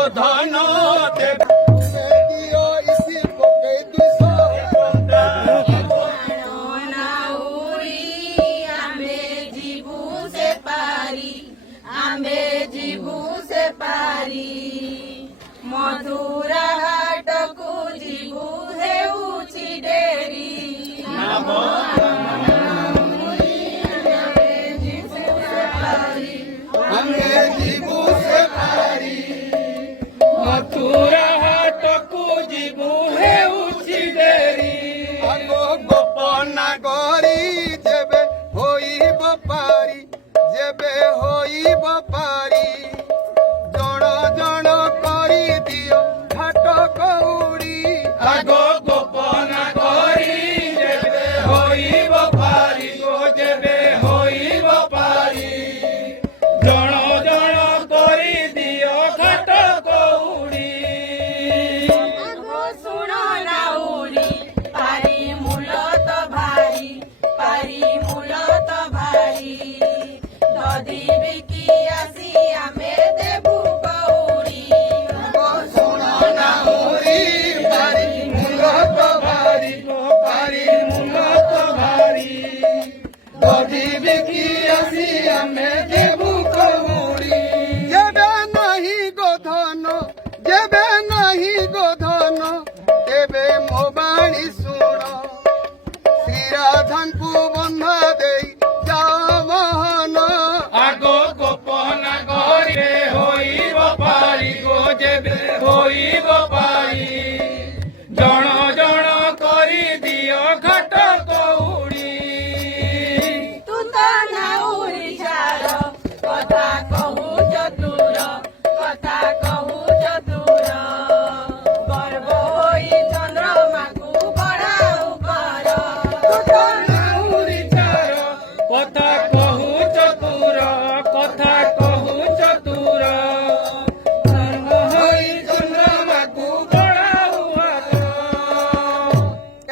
गोधन मधुरा हाटकू जीवू हेउछि dairy Mathura हाटकू जीवू हेउछि dairy गोपना गरी जेबे होइब पारी जेबे होइब पारी जण जण करी दियो घाट कौड़ी आगो गोपना गरी जेबे होइब पारी गो जेबे होइब पारी जण जण करी दियो घाट कौड़ी सुण नाउरी पारी मूलत भारी दधी बिकी आसी आमे देबू कौड़ी सुण नाउरी पारी मूलत भारी गो पारी मूलत भारी दधी बिकी आसी आमे देबू कौड़ी जेबे नहीं गोधन जेबे नहीं गोधन तेबे मो बाणी सुण श्रीराधांकु बंधा देई जावहन आगो गोपना गरे होइब पारी गो जेबे होइब पारी जण जण करी दियो घाट कौड़ी तू तो नाउरी झार कथा कहू चतुर गर्व होई चंद्रमाकू बड़ाऊ कर तू तो नाउरी चार कथा कहू चतुर कथा कहू चतुर धर्म होई चंद्रमाकू बड़ाऊ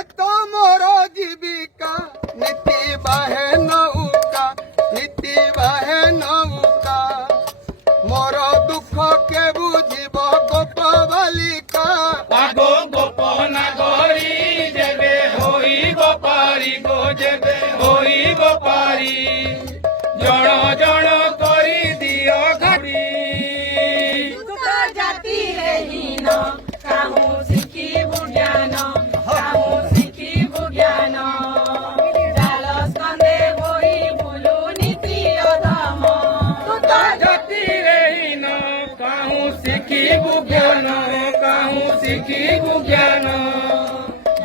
एत मोर जीविका नीति बाहे नौका नीति बाहे नौका मोर दुख के बुझिब गोप बालिका आगो गोपना गरी जेबे होइब पारी गो जेबे होइब पारी जण जण करी दियो घाटी तू तो जाति रे हीन काहू शिखिबु ज्ञान डाल स्कंदे होई बुलु नीति अधम तू तो जाति रहीन काहू शिखिबु ज्ञान काहू शिखिबु ज्ञान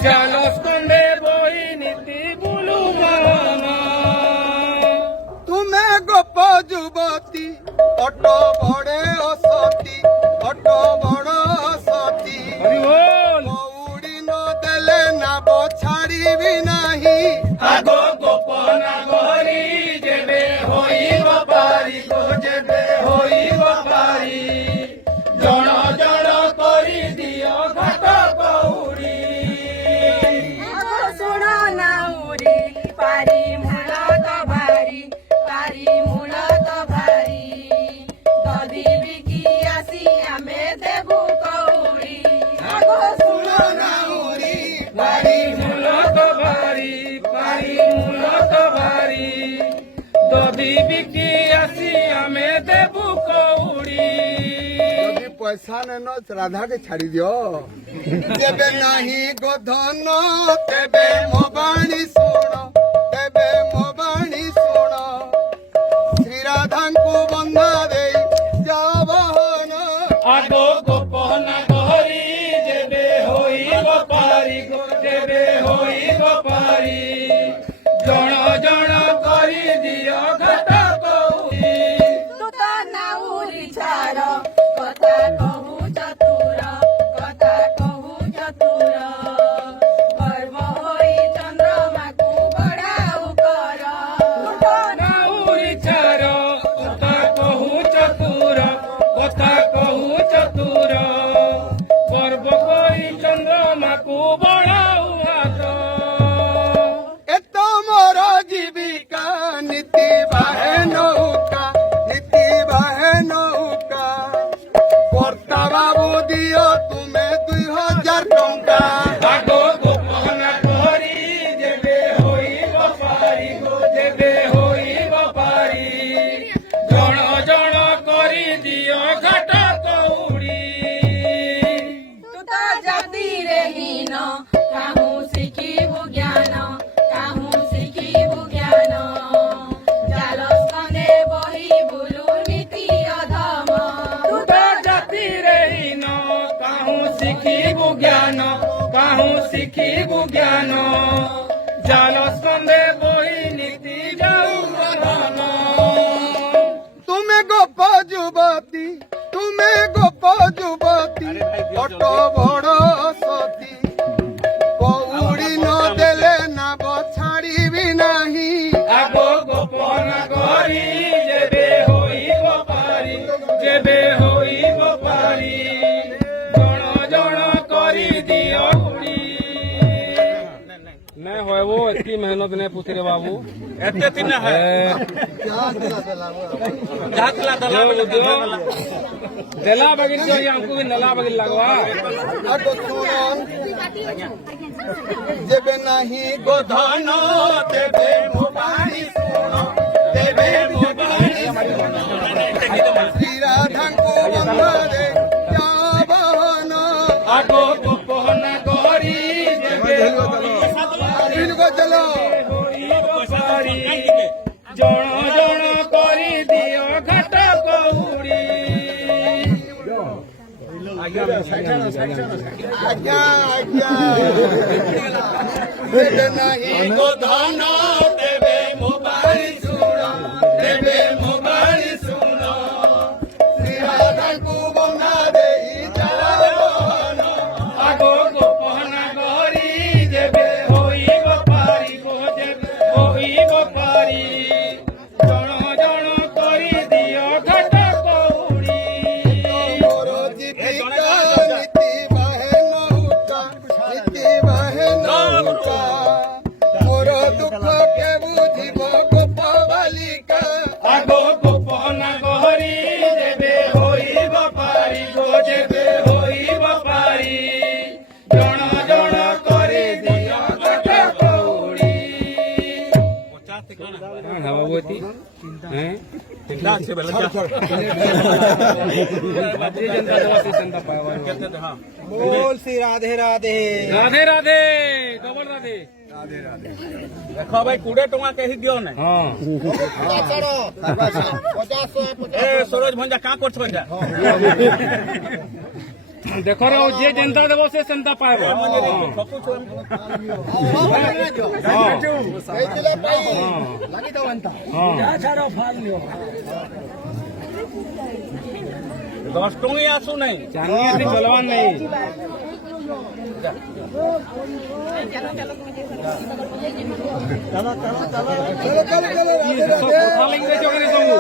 जाल स्कंदे बही नीति बुलु मन तुमे गोप युवती अट बड़े असती अट बड़ असती कौड़ी न देले नाब छाड़िबी नाही आगो गोपना गरी जेबे होइब पारी गो जेबे होइब पारी जण जण करी दियो घाट कौड़ी सुण नाउरी पारी मूलत भारी दधी बिकी आसी आमे देबू कौड़ी सुण नाउरी पारी मूलत भारी दधी बिकी आसी आमे देबू कौड़ी যদি পয়সা নেন রাধাকে ছাড়ি দিও তেবে নাহি গোধন তেবে মো বাণী শুণ তেবে মো বাণী শুণ শ্রীরাধাঙ্কু বন্ধা দেই যাবহন আগো গোপনা গহরি যেবে হইব পারি গো যেবে হইব পারি জণ জণ করি দিও ঘাট কৌড়ি तू तो नाउरी झार कथा कहू चतुर गर्व होई चंद्रमाकू बड़ाऊ कर तू तो नाउरी चार कथा জ্ঞান কাহু শিখিবু জ্ঞান জাল স্কন্ধে বহি নীতি যাও বদন তুমি গোপ যুবতী অট বড় সতী কৌড়ি ন দেলে না ছাড়িবি নাহি আগ গোপন করি যেবে হইব পারি জণ জণ করি দিও উড়ি नहीं होए वो इतनी मेहनत नहीं पूछ रे बाबू इतने ना है देला बगिल जो हमको भी नला बगिल लगवा আটো শুনন যেবে নাহি গোধন দেবে মোবাইল শুন দেবে মোবাইল শ্রী রাধাঙ্কু বন্ধরে যাবন আগো গোপন করি দেবে চলো জণ জণ করি দিও ঘাট কৌড়ি আজ্ঞা দেবে নাহি গোধন দেবে মোবাইল শুন শ্রী রাধাঙ্কু বন্ধরে যাবন আগো গোপন করি দেবে হইব পারি জণ জণ করি দিও ঘাট কৌড়ি মোর জীবিকা নীতি বাহে নৌকা মোর দুঃখ কে বুঝিব গোপ বালিকা আগো গোপন করি দেবে হইব পারি জণ জণ করে দিও ঘাট কৌড়ি হ্যাঁ বাবুতি হ্যাঁ बोल श्री राधे राधे राधे राधे डबल राधे देखो भाई 20 टका के ही दियो ना हाँ ए सरोज भंजा का करछ भंजा देखो रो जे जनता देवो से जनता पाएबो दस टंगी आसू नहीं चांदी से बलवान नहीं सब कथा लेंगे चोकरे संगू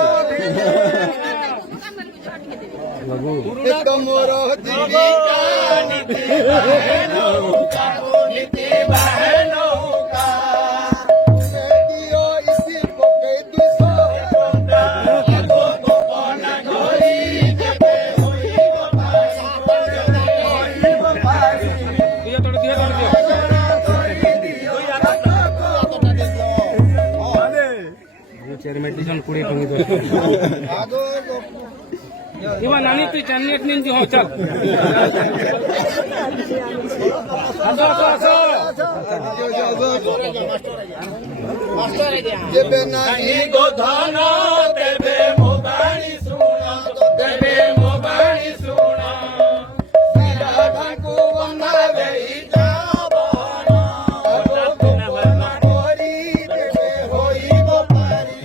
एक मोर जीविका नीति बाहे नौका दियो इसी पोके दिसो আগো গোপন করি যেবে হইব পারি दिया तोड़ दियो चेयरमैन टीचर कुड़ी टंगी दो আগো इवा नानी तू चांदी एक नींद हो चल आसो যেবে নাহি গোধন দেবে মোবাইল শুন শ্রী রাধাঙ্কু বন্ধরে যাবন আগো গোপন করি যেবে হইব পারি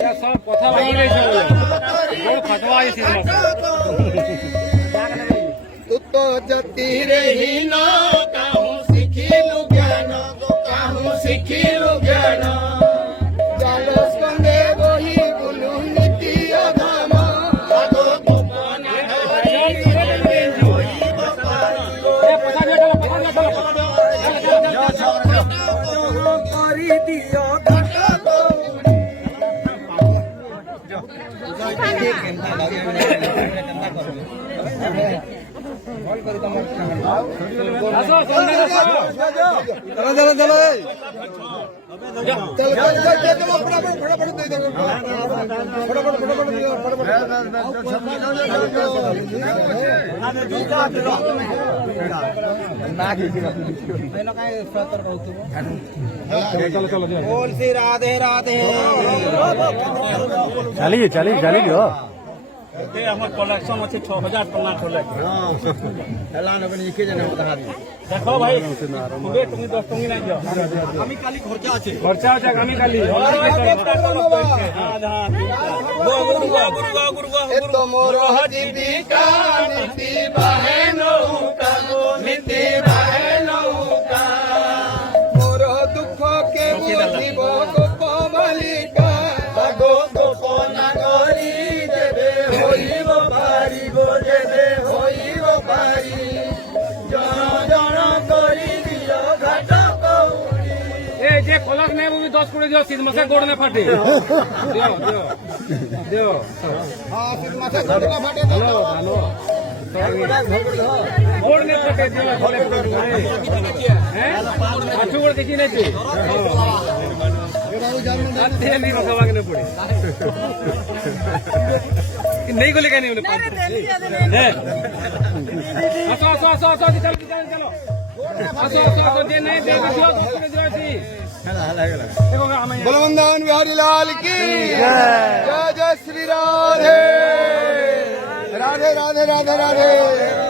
ये सब कथा लगी रही है वो फटवा इसी तू तो जति रही न काहू शिखिलु ज्ञान जाल स्कंदे बही बुलु नीति अधम আগো গোপন করি দিও ঘাট কৌড়ি आसो संदीप बोल श्री राधे राधे चलिए चलिए चलिए ये हमर कलेक्शन अच्छे 6000 टका खोले हाँ हेला न बनी के जने उधार देखो भाई कुड़े टुंगी 10 टुंगी नहीं दियो আমি কালি খরচা আছে খরচা আছে আমি খালি हां हां गुरु এ তো মোর জীবিকা নীতি বাহে নৌকা নীতি বাহে নৌকা মোর দুঃখ কে বুঝিব গোপ বালিকা আগো গোপ নাগরী দেবে হইব পারিব দেবে হইব পারি জন জন করি দিও ঘাট কৌড়ি এ যে কলাক নেই वो भी 10 করে দিও সিধ মশা গোড় না ফাটে দিও হ্যাঁ সিধ মাথা গোড় না ফাটে ভালো গোড় না ফাটে দিও হ্যাঁ আচ্ছা গোড় দেখি নাই তুই আতে নি রখাবাগে না পড়ে नहीं को लेकर नहीं उन्हें আসো আসো আসো আসো চলো চলো আসো আসো আসো যে नहीं दे दियो तो করে দিও सी देखो हमें बलवंदन बिहारी लाल की जय जय श्री राधे राधे राधे राधे राधे